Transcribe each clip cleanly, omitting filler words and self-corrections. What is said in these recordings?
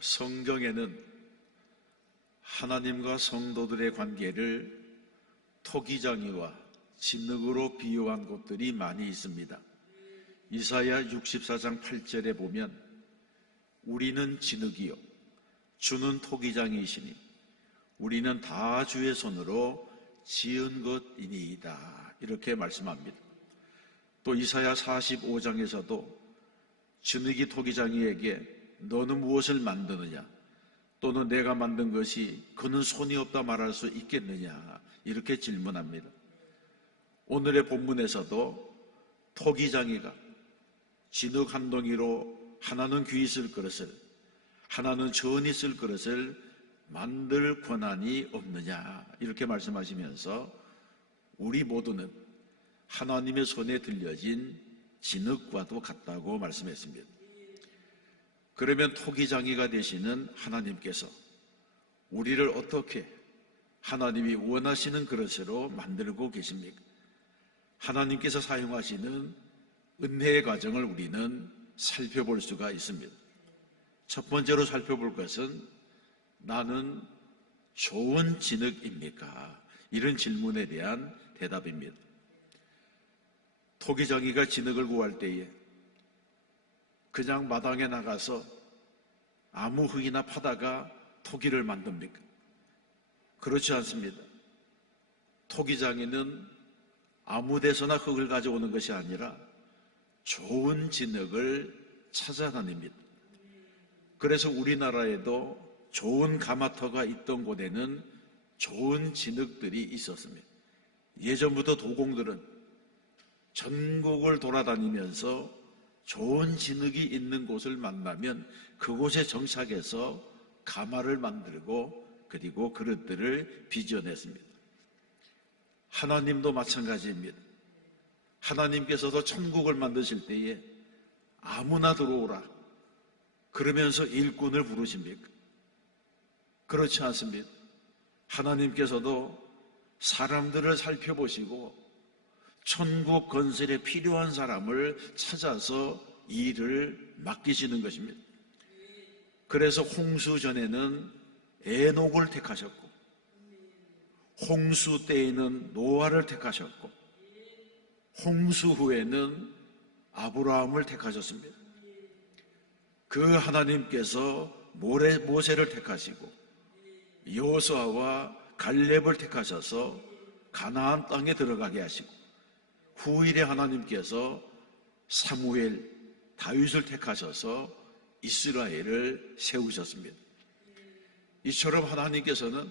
성경에는 하나님과 성도들의 관계를 토기장이와 진흙으로 비유한 곳들이 많이 있습니다. 이사야 64장 8절에 보면 우리는 진흙이요 주는 토기장이시니 우리는 다 주의 손으로 지은 것이니이다, 이렇게 말씀합니다. 또 이사야 45장에서도 진흙이 토기장이에게 너는 무엇을 만드느냐, 또는 내가 만든 것이 그는 손이 없다 말할 수 있겠느냐, 이렇게 질문합니다. 오늘의 본문에서도 토기장이가 진흙 한 덩이로 하나는 귀 있을 그릇을, 하나는 전 있을 그릇을 만들 권한이 없느냐, 이렇게 말씀하시면서 우리 모두는 하나님의 손에 들려진 진흙과도 같다고 말씀했습니다. 그러면 토기장이가 되시는 하나님께서 우리를 어떻게 하나님이 원하시는 그릇으로 만들고 계십니까? 하나님께서 사용하시는 은혜의 과정을 우리는 살펴볼 수가 있습니다. 첫 번째로 살펴볼 것은 나는 좋은 진흙입니까? 이런 질문에 대한 대답입니다. 토기장이가 진흙을 구할 때에 그냥 마당에 나가서 아무 흙이나 파다가 토기를 만듭니까? 그렇지 않습니다. 토기장이는 아무 데서나 흙을 가져오는 것이 아니라 좋은 진흙을 찾아다닙니다. 그래서 우리나라에도 좋은 가마터가 있던 곳에는 좋은 진흙들이 있었습니다. 예전부터 도공들은 전국을 돌아다니면서 좋은 진흙이 있는 곳을 만나면 그곳에 정착해서 가마를 만들고 그리고 그릇들을 빚어냈습니다. 하나님도 마찬가지입니다. 하나님께서도 천국을 만드실 때에 아무나 들어오라 그러면서 일꾼을 부르십니까? 그렇지 않습니다. 하나님께서도 사람들을 살펴보시고 천국 건설에 필요한 사람을 찾아서 일을 맡기시는 것입니다. 그래서 홍수 전에는 에녹을 택하셨고 홍수 때에는 노아를 택하셨고 홍수 후에는 아브라함을 택하셨습니다. 그 하나님께서 모세를 택하시고 여호수아와 갈렙을 택하셔서 가나안 땅에 들어가게 하시고 후일에 하나님께서 사무엘, 다윗을 택하셔서 이스라엘을 세우셨습니다. 이처럼 하나님께서는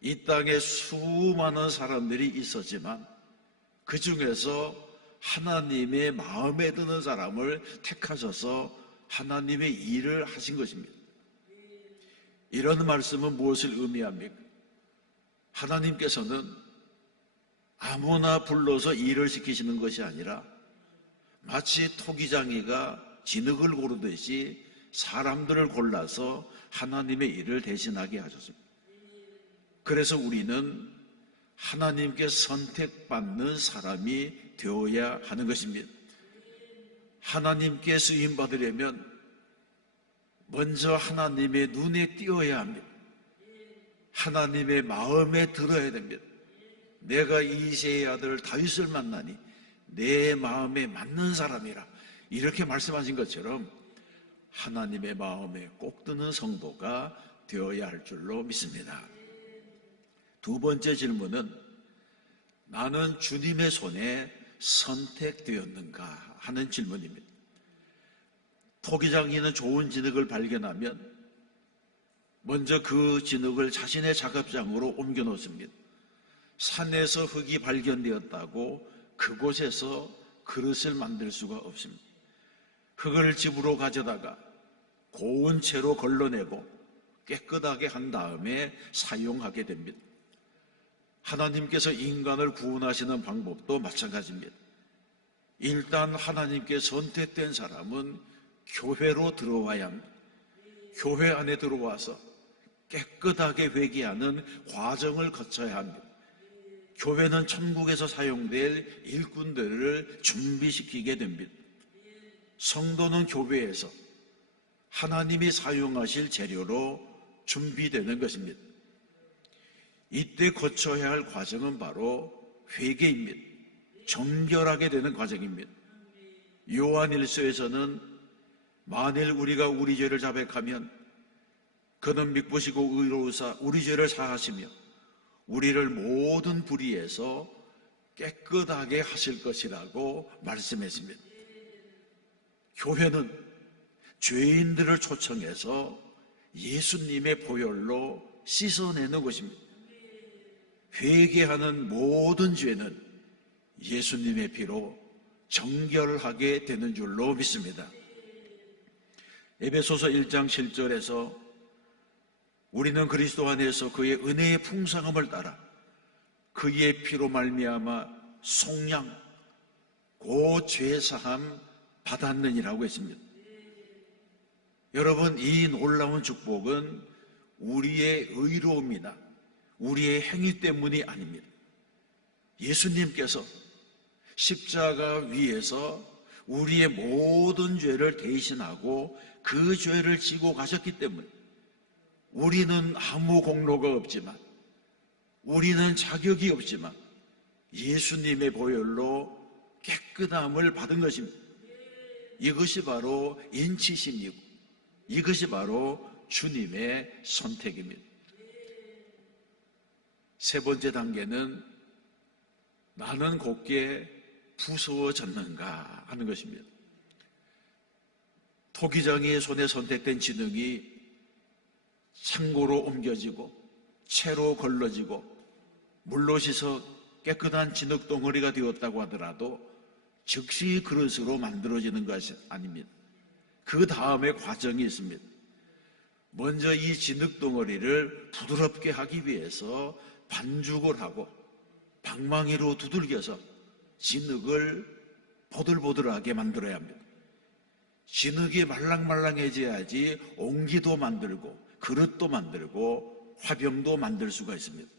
이 땅에 수많은 사람들이 있었지만 그 중에서 하나님의 마음에 드는 사람을 택하셔서 하나님의 일을 하신 것입니다. 이런 말씀은 무엇을 의미합니까? 하나님께서는 아무나 불러서 일을 시키시는 것이 아니라 마치 토기장이가 진흙을 고르듯이 사람들을 골라서 하나님의 일을 대신하게 하셨습니다. 그래서 우리는 하나님께 선택받는 사람이 되어야 하는 것입니다. 하나님께 쓰임받으려면 먼저 하나님의 눈에 띄어야 합니다. 하나님의 마음에 들어야 됩니다. 내가 이새의 아들 다윗을 만나니 내 마음에 맞는 사람이라, 이렇게 말씀하신 것처럼 하나님의 마음에 꼭 드는 성도가 되어야 할 줄로 믿습니다. 두 번째 질문은 나는 주님의 손에 선택되었는가 하는 질문입니다. 토기장이는 좋은 진흙을 발견하면 먼저 그 진흙을 자신의 작업장으로 옮겨 놓습니다. 산에서 흙이 발견되었다고 그곳에서 그릇을 만들 수가 없습니다. 흙을 집으로 가져다가 고운 채로 걸러내고 깨끗하게 한 다음에 사용하게 됩니다. 하나님께서 인간을 구원하시는 방법도 마찬가지입니다. 일단 하나님께 선택된 사람은 교회로 들어와야 합니다. 교회 안에 들어와서 깨끗하게 회개하는 과정을 거쳐야 합니다. 교회는 천국에서 사용될 일꾼들을 준비시키게 됩니다. 성도는 교회에서 하나님이 사용하실 재료로 준비되는 것입니다. 이때 거쳐야 할 과정은 바로 회개입니다. 정결하게 되는 과정입니다. 요한일서에서는 만일 우리가 우리 죄를 자백하면 그는 믿으시고 의로우사 우리 죄를 사하시며 우리를 모든 불의에서 깨끗하게 하실 것이라고 말씀했습니다. 교회는 죄인들을 초청해서 예수님의 보혈로 씻어내는 것입니다. 회개하는 모든 죄는 예수님의 피로 정결하게 되는 줄로 믿습니다. 에베소서 1장 7절에서 우리는 그리스도 안에서 그의 은혜의 풍성함을 따라 그의 피로 말미암아 속량 곧 죄사함 받았느니라고 했습니다. 여러분, 이 놀라운 축복은 우리의 의로움이나 우리의 행위 때문이 아닙니다. 예수님께서 십자가 위에서 우리의 모든 죄를 대신하고 그 죄를 지고 가셨기 때문에 우리는 아무 공로가 없지만, 우리는 자격이 없지만 예수님의 보혈로 깨끗함을 받은 것입니다. 이것이 바로 인치심이고 이것이 바로 주님의 선택입니다. 세 번째 단계는 나는 곱게 부수어졌는가 하는 것입니다. 토기장이의 손에 선택된 진흙이 창고로 옮겨지고 채로 걸러지고 물로 씻어 깨끗한 진흙 덩어리가 되었다고 하더라도 즉시 그릇으로 만들어지는 것이 아닙니다. 그 다음에 과정이 있습니다. 먼저 이 진흙 덩어리를 부드럽게 하기 위해서 반죽을 하고 방망이로 두들겨서 진흙을 보들보들하게 만들어야 합니다. 진흙이 말랑말랑해져야지 옹기도 만들고 그릇도 만들고 화병도 만들 수가 있습니다.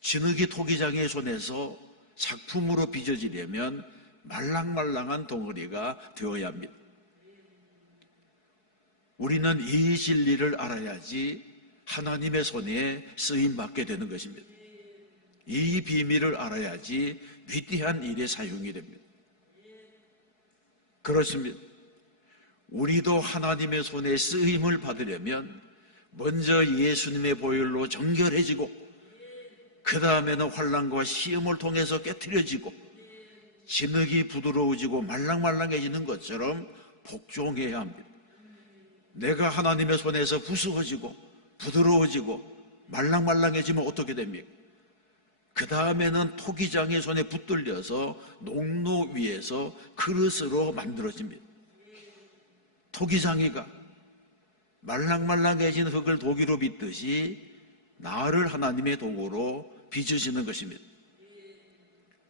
진흙이 토기장의 손에서 작품으로 빚어지려면 말랑말랑한 덩어리가 되어야 합니다. 우리는 이 진리를 알아야지 하나님의 손에 쓰임받게 되는 것입니다. 이 비밀을 알아야지 위대한 일에 사용이 됩니다. 그렇습니다. 우리도 하나님의 손에 쓰임을 받으려면 먼저 예수님의 보혈로 정결해지고 그 다음에는 환난과 시험을 통해서 깨트려지고 진흙이 부드러워지고 말랑말랑해지는 것처럼 복종해야 합니다. 내가 하나님의 손에서 부수어지고 부드러워지고 말랑말랑해지면 어떻게 됩니까? 그 다음에는 토기장의 손에 붙들려서 농로 위에서 그릇으로 만들어집니다. 토기장이가 말랑말랑해진 흙을 도기로 빚듯이 나를 하나님의 도구로 빚으시는 것입니다.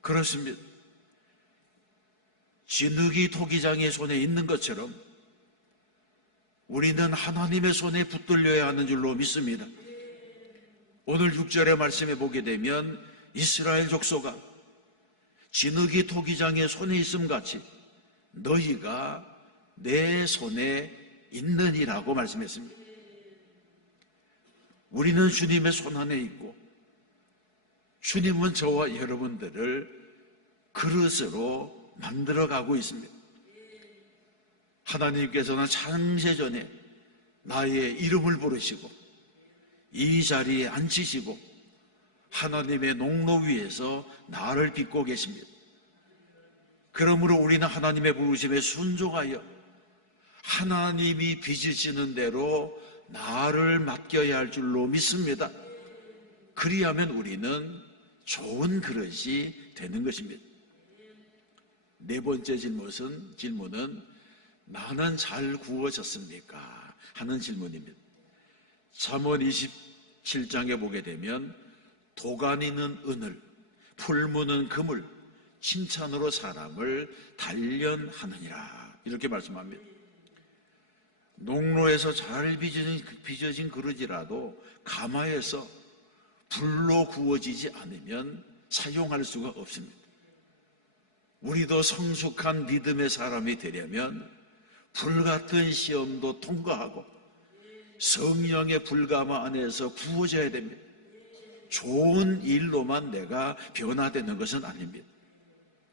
그렇습니다. 진흙이 토기장의 손에 있는 것처럼 우리는 하나님의 손에 붙들려야 하는 줄로 믿습니다. 오늘 6절의 말씀에 보게 되면 이스라엘 족속아 진흙이 토기장의 손에 있음 같이 너희가 내 손에 있느니라고 말씀했습니다. 우리는 주님의 손 안에 있고 주님은 저와 여러분들을 그릇으로 만들어가고 있습니다. 하나님께서는 창세전에 나의 이름을 부르시고 이 자리에 앉히시고 하나님의 농로 위에서 나를 빚고 계십니다. 그러므로 우리는 하나님의 부르심에 순종하여 하나님이 빚으시는 대로 나를 맡겨야 할 줄로 믿습니다. 그리하면 우리는 좋은 그릇이 되는 것입니다. 네 번째 질문은 나는 잘 구워졌습니까? 하는 질문입니다. 잠언 27장에 보게 되면 도가니는 은을, 풀무는 금을, 칭찬으로 사람을 단련하느니라 이렇게 말씀합니다. 농로에서 잘 빚어진 그릇이라도 가마에서 불로 구워지지 않으면 사용할 수가 없습니다. 우리도 성숙한 믿음의 사람이 되려면 불같은 시험도 통과하고 성령의 불가마 안에서 구워져야 됩니다. 좋은 일로만 내가 변화되는 것은 아닙니다.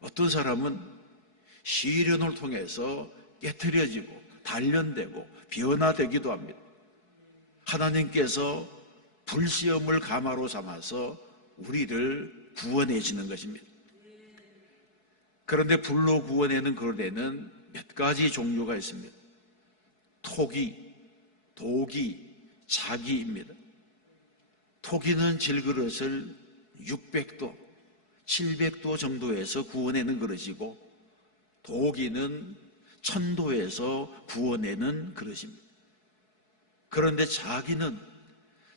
어떤 사람은 시련을 통해서 깨트려지고 단련되고 변화되기도 합니다. 하나님께서 불시험을 가마로 삼아서 우리를 구원해주는 것입니다. 그런데 불로 구원해는 그릇에는 몇 가지 종류가 있습니다. 토기, 도기, 자기입니다. 토기는 질그릇을 600도, 700도 정도에서 구워내는 그릇이고, 도기는 1000도에서 구워내는 그릇입니다. 그런데 자기는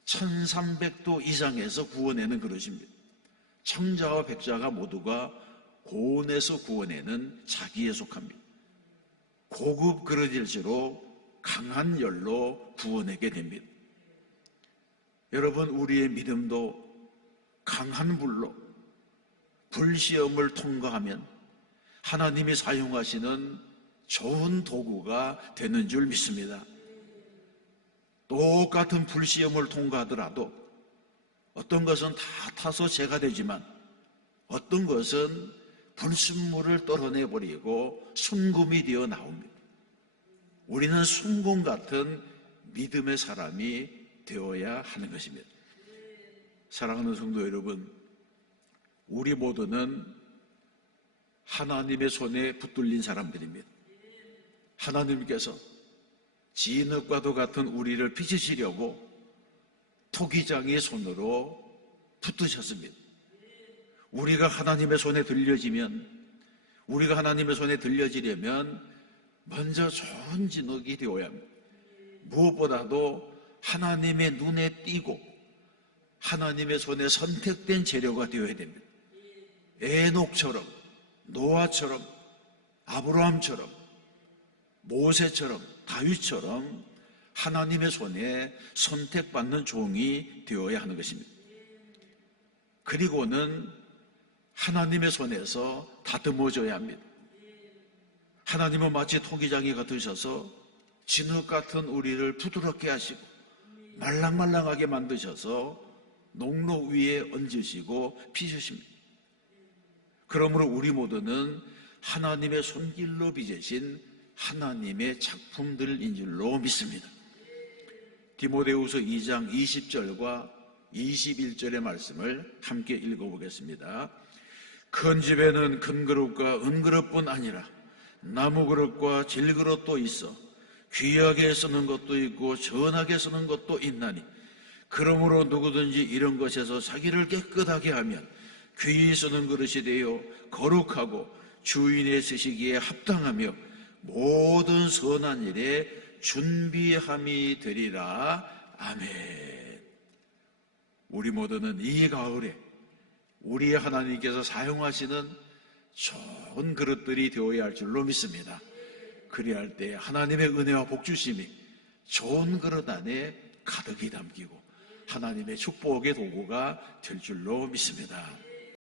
1300도 이상에서 구워내는 그릇입니다. 청자와 백자가 모두가 고온에서 구워내는 자기에 속합니다. 고급 그릇일수록 강한 열로 구워내게 됩니다. 여러분, 우리의 믿음도 강한 불로 불시험을 통과하면 하나님이 사용하시는 좋은 도구가 되는 줄 믿습니다. 똑같은 불시험을 통과하더라도 어떤 것은 다 타서 재가 되지만 어떤 것은 불순물을 떨어내버리고 순금이 되어 나옵니다. 우리는 순금 같은 믿음의 사람이 되어야 하는 것입니다. 사랑하는 성도 여러분, 우리 모두는 하나님의 손에 붙들린 사람들입니다. 하나님께서 진흙과도 같은 우리를 빚으시려고 토기장의 손으로 붙드셨습니다. 우리가 하나님의 손에 들려지면, 우리가 하나님의 손에 들려지려면 먼저 좋은 진흙이 되어야 합니다. 무엇보다도 하나님의 눈에 띄고 하나님의 손에 선택된 재료가 되어야 됩니다. 에녹처럼, 노아처럼, 아브라함처럼, 모세처럼, 다윗처럼 하나님의 손에 선택받는 종이 되어야 하는 것입니다. 그리고는 하나님의 손에서 다듬어져야 합니다. 하나님은 마치 토기장이 같으셔서 진흙 같은 우리를 부드럽게 하시고 말랑말랑하게 만드셔서 농로 위에 얹으시고 피우십니다. 그러므로 우리 모두는 하나님의 손길로 빚으신 하나님의 작품들인 줄로 믿습니다. 디모데후서 2장 20절과 21절의 말씀을 함께 읽어보겠습니다. 큰 집에는 큰 그릇과 은그릇뿐 아니라 나무 그릇과 질그릇도 있어 귀하게 쓰는 것도 있고 전하게 쓰는 것도 있나니, 그러므로 누구든지 이런 것에서 자기를 깨끗하게 하면 귀히 쓰는 그릇이 되어 거룩하고 주인의 쓰시기에 합당하며 모든 선한 일에 준비함이 되리라. 아멘. 우리 모두는 이 가을에 우리의 하나님께서 사용하시는 좋은 그릇들이 되어야 할 줄로 믿습니다. 그리할 때 하나님의 은혜와 복주심이 좋은 그릇 안에 가득히 담기고 하나님의 축복의 도구가 될 줄로 믿습니다.